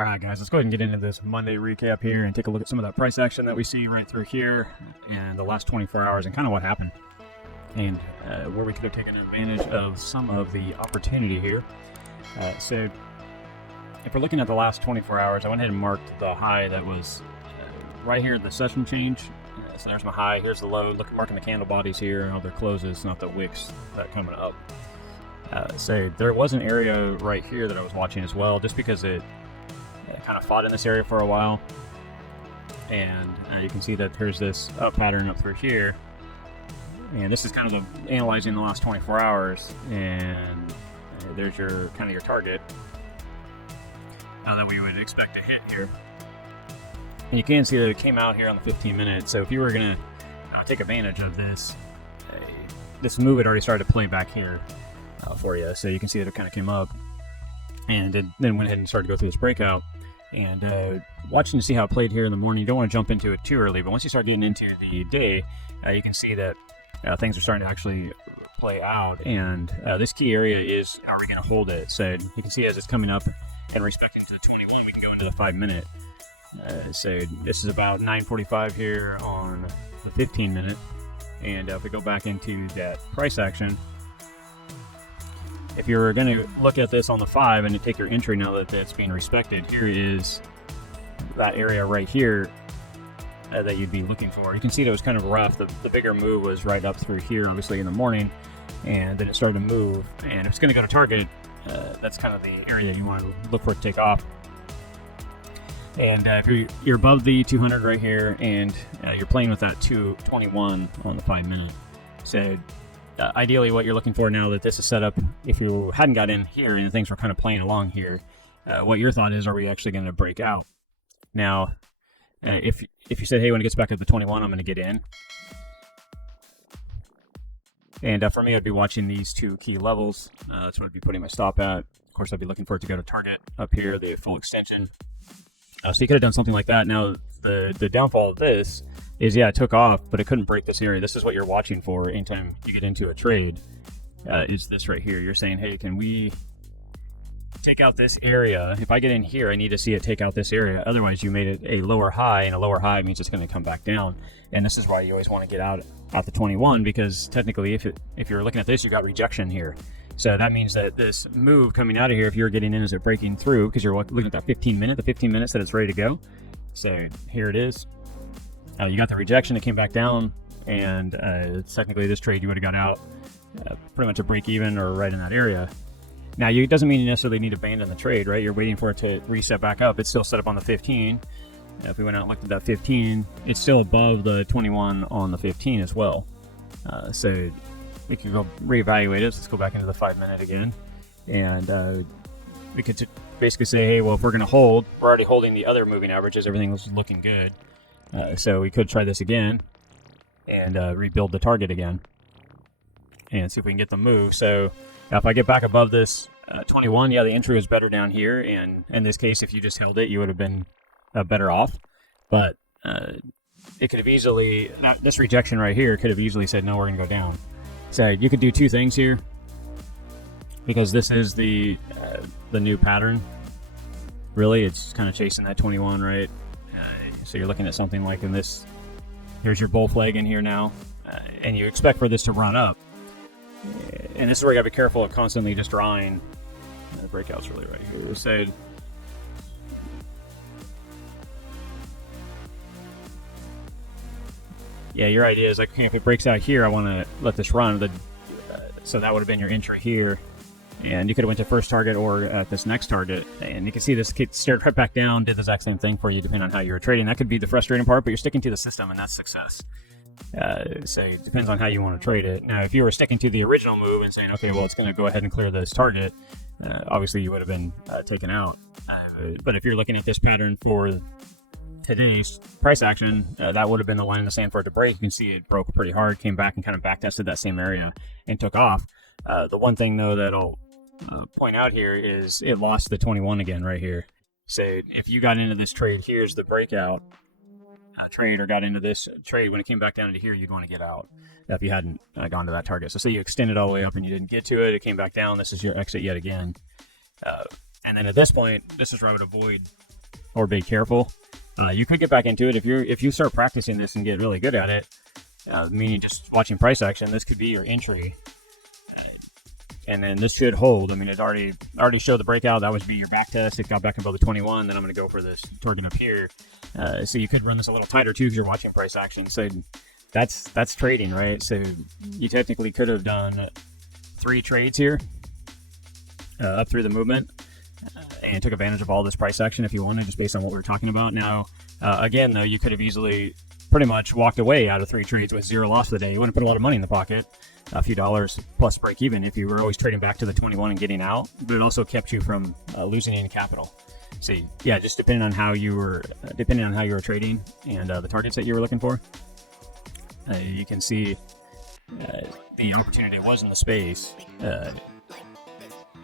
All right, guys, let's go ahead and get into this Monday recap here and take a look at some of that price action that we see right through here and the last 24 hours and kind of what happened and where we could have taken advantage of some of the opportunity here. So if we're looking at the last 24 hours, I went ahead and marked the high that was right here at the session change. So there's my high, here's the low. Look, marking the candle bodies here and all their closes, not the wicks that coming up. So there was an area right here that I was watching as well, just because it kind of fought in this area for a while, and you can see that there's this up pattern up through here, and this is kind of analyzing the last 24 hours, and there's your kind of your target that we would expect to hit here. And you can see that it came out here on the 15 minutes. So if you were going to take advantage of this, this move had already started to play back here for you. So you can see that it kind of came up and it then went ahead and started to go through this breakout. And watching to see how it played here in the morning, you don't want to jump into it too early, but once you start getting into the day, you can see that things are starting to actually play out. And this key area is, are we going to hold it? So you can see as it's coming up and respecting to the 21, we can go into the 5 minute. So this is about 9:45 here on the 15 minute. And if we go back into that price action, if you're going to look at this on the 5 and you take your entry now that that's being respected, here is that area right here that you'd be looking for. You can see that it was kind of rough. The bigger move was right up through here, obviously in the morning, and then it started to move. And if it's going to go to target, that's kind of the area you want to look for it to take off. And if you're above the 200 right here, and you're playing with that 221 on the 5 minute. So ideally what you're looking for now that this is set up, if you hadn't got in here and things were kind of playing along here, what your thought is, are we actually going to break out? Now, if you said, hey, when it gets back to the 21, I'm going to get in. And for me, I'd be watching these two key levels. That's what I'd be putting my stop at. Of course, I'd be looking for it to go to target up here, the full extension. So you could have done something like that. Now, the downfall of this is, yeah, it took off, but it couldn't break this area. This is what you're watching for anytime you get into a trade, is this right here. You're saying, hey, can we take out this area? If I get in here, I need to see it take out this area. Otherwise, you made it a lower high, and a lower high means it's going to come back down. And this is why you always want to get out the 21, because technically, if you're looking at this, you got rejection here. So that means that this move coming out of here, if you're getting in as it breaking through, because you're looking at that 15 minute, the 15 minutes that it's ready to go. So here it is. You got the rejection, it came back down, and technically this trade you would have got out pretty much a break even or right in that area. Now, it doesn't mean you necessarily need to abandon the trade, right? You're waiting for it to reset back up. It's still set up on the 15. If we went out and looked at that 15, it's still above the 21 on the 15 as well. So we can go reevaluate it. Let's go back into the 5 minute again. And we could basically say, hey, well, if we're going to hold, we're already holding the other moving averages. Everything was looking good. So we could try this again and rebuild the target again and see if we can get the move. So if I get back above this 21, yeah, the entry was better down here. And in this case, if you just held it, you would have been better off. But it could have easily, this rejection right here could have easily said, no, we're going to go down. So you could do two things here, because this is the new pattern. Really, it's kind of chasing that 21, right? So you're looking at something like in this, here's your bull flag in here now, and you expect for this to run up. And this is where you gotta be careful of constantly just drawing the breakouts really right here. So yeah, your idea is like, okay, if it breaks out here, I want to let this run. So that would have been your entry here. And you could have went to first target or at this next target. And you can see this stared right back down, did the exact same thing for you depending on how you were trading. That could be the frustrating part, but you're sticking to the system, and that's success. So it depends on how you want to trade it. Now, if you were sticking to the original move and saying, okay, well, it's going to go ahead and clear this target, obviously you would have been taken out. But if you're looking at this pattern for today's price action, that would have been the line in the sand for it to break. You can see it broke pretty hard, came back and kind of back tested that same area and took off. The one thing, though, that I'll point out here is it lost the 21 again right here. So if you got into this trade, here's the breakout trade, or got into this trade, when it came back down into here, you'd want to get out if you hadn't gone to that target. So say you extended all the way up and you didn't get to it, it came back down, this is your exit yet again. And then at this point, this is where I would avoid or be careful. You could get back into it if you start practicing this and get really good at it, meaning just watching price action. This could be your entry, and then this should hold. I mean, it already showed the breakout. That would be your back test. It got back above the 21. Then I'm going to go for this target up here. So you could run this a little tighter too because you're watching price action. So that's trading, right? So you technically could have done 3 trades here up through the movement. And took advantage of all this price action if you wanted, just based on what we were talking about. Now, again, though, you could have easily pretty much walked away out of 3 trades with 0 loss for the day. You wouldn't put a lot of money in the pocket, a few dollars plus break even if you were always trading back to the 21 and getting out, but it also kept you from losing any capital. So yeah, just depending on how you were trading and the targets that you were looking for, you can see the opportunity was in the space,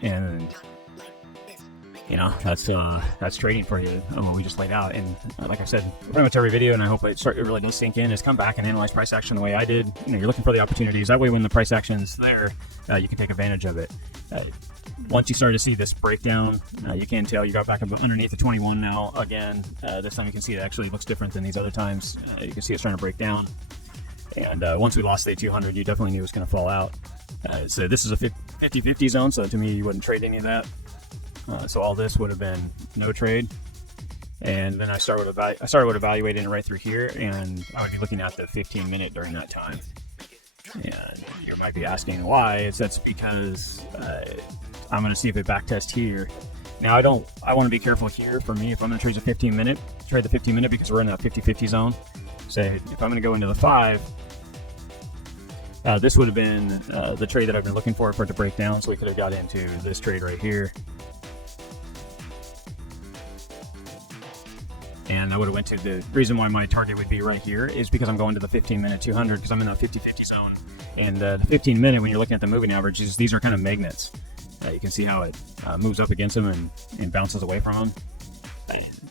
and you know, that's trading for you, what we just laid out. And like I said, pretty much every video, and I hope it really does sink in, is come back and analyze price action the way I did. You know, you're looking for the opportunities. That way, when the price action's there, you can take advantage of it. Once you start to see this breakdown, you can tell you got back up underneath the 21 now. Again, this time you can see it actually looks different than these other times. You can see it's trying to break down. And once we lost the 200, you definitely knew it was going to fall out. So this is a 50-50 zone, so to me, you wouldn't trade any of that. So all this would have been no trade, and then I started evaluating it right through here, and I would be looking at the 15-minute during that time. And you might be asking why. That's because I'm going to see if it backtest here. Now I want to be careful here. For me, if I'm going to trade the 15-minute because we're in that 50-50 zone. So if I'm going to go into the 5, this would have been the trade that I've been looking for it to break down. So we could have got into this trade right here. And I would have went to the reason why my target would be right here is because I'm going to the 15-minute 200 because I'm in that 50-50 zone. And the 15-minute, when you're looking at the moving averages, these are kind of magnets. You can see how it moves up against them and bounces away from them.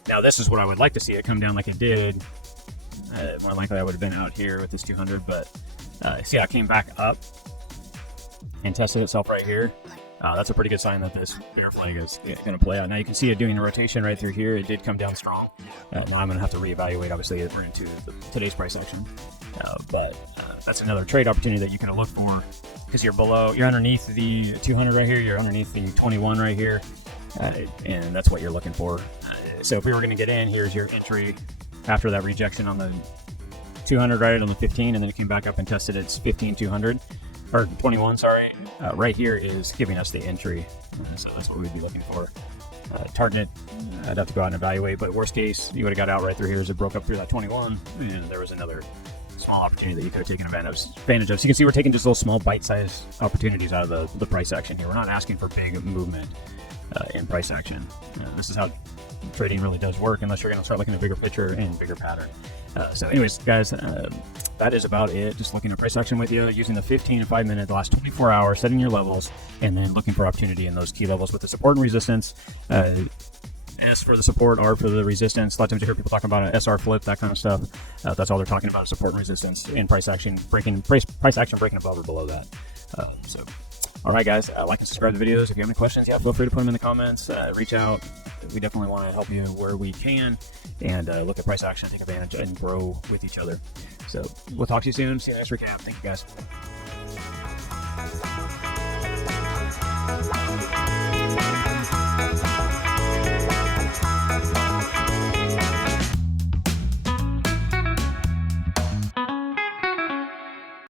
Now this is what I would like to see it come down like it did. More likely I would have been out here with this 200, but see how it came back up and tested itself right here. That's a pretty good sign that this bear flag is going to play out. Now you can see it doing a rotation right through here. It did come down strong. Now I'm going to have to reevaluate, obviously, if we're into today's price action. But that's another trade opportunity that you can look for because you're underneath the 200 right here. You're underneath the 21 right here. And that's what you're looking for. So if we were going to get in, here's your entry after that rejection on the 200 right on the 15, and then it came back up and tested its 15-200. Or 21, sorry. Right here is giving us the entry. So that's what we'd be looking for. Target, I'd have to go out and evaluate, but worst case, you would have got out right through here as it broke up through that 21, and there was another small opportunity that you could have taken advantage of. So you can see we're taking just little small bite-sized opportunities out of the price action here. We're not asking for big movement in price action. This is how trading really does work unless you're going to start looking at bigger picture and bigger pattern. So anyways, guys, that is about it. Just looking at price action with you, using the 15 and 5 minute, the last 24 hours, setting your levels, and then looking for opportunity in those key levels with the support and resistance. S for the support, R for the resistance. A lot of times you hear people talking about an SR flip, that kind of stuff. That's all they're talking about is support and resistance and price action breaking above or below that. So, all right, guys, like and subscribe to the videos. If you have any questions, feel free to put them in the comments. Reach out. We definitely want to help you where we can and look at price action, take advantage, and grow with each other. So we'll talk to you soon. See you next recap. Thank you, guys.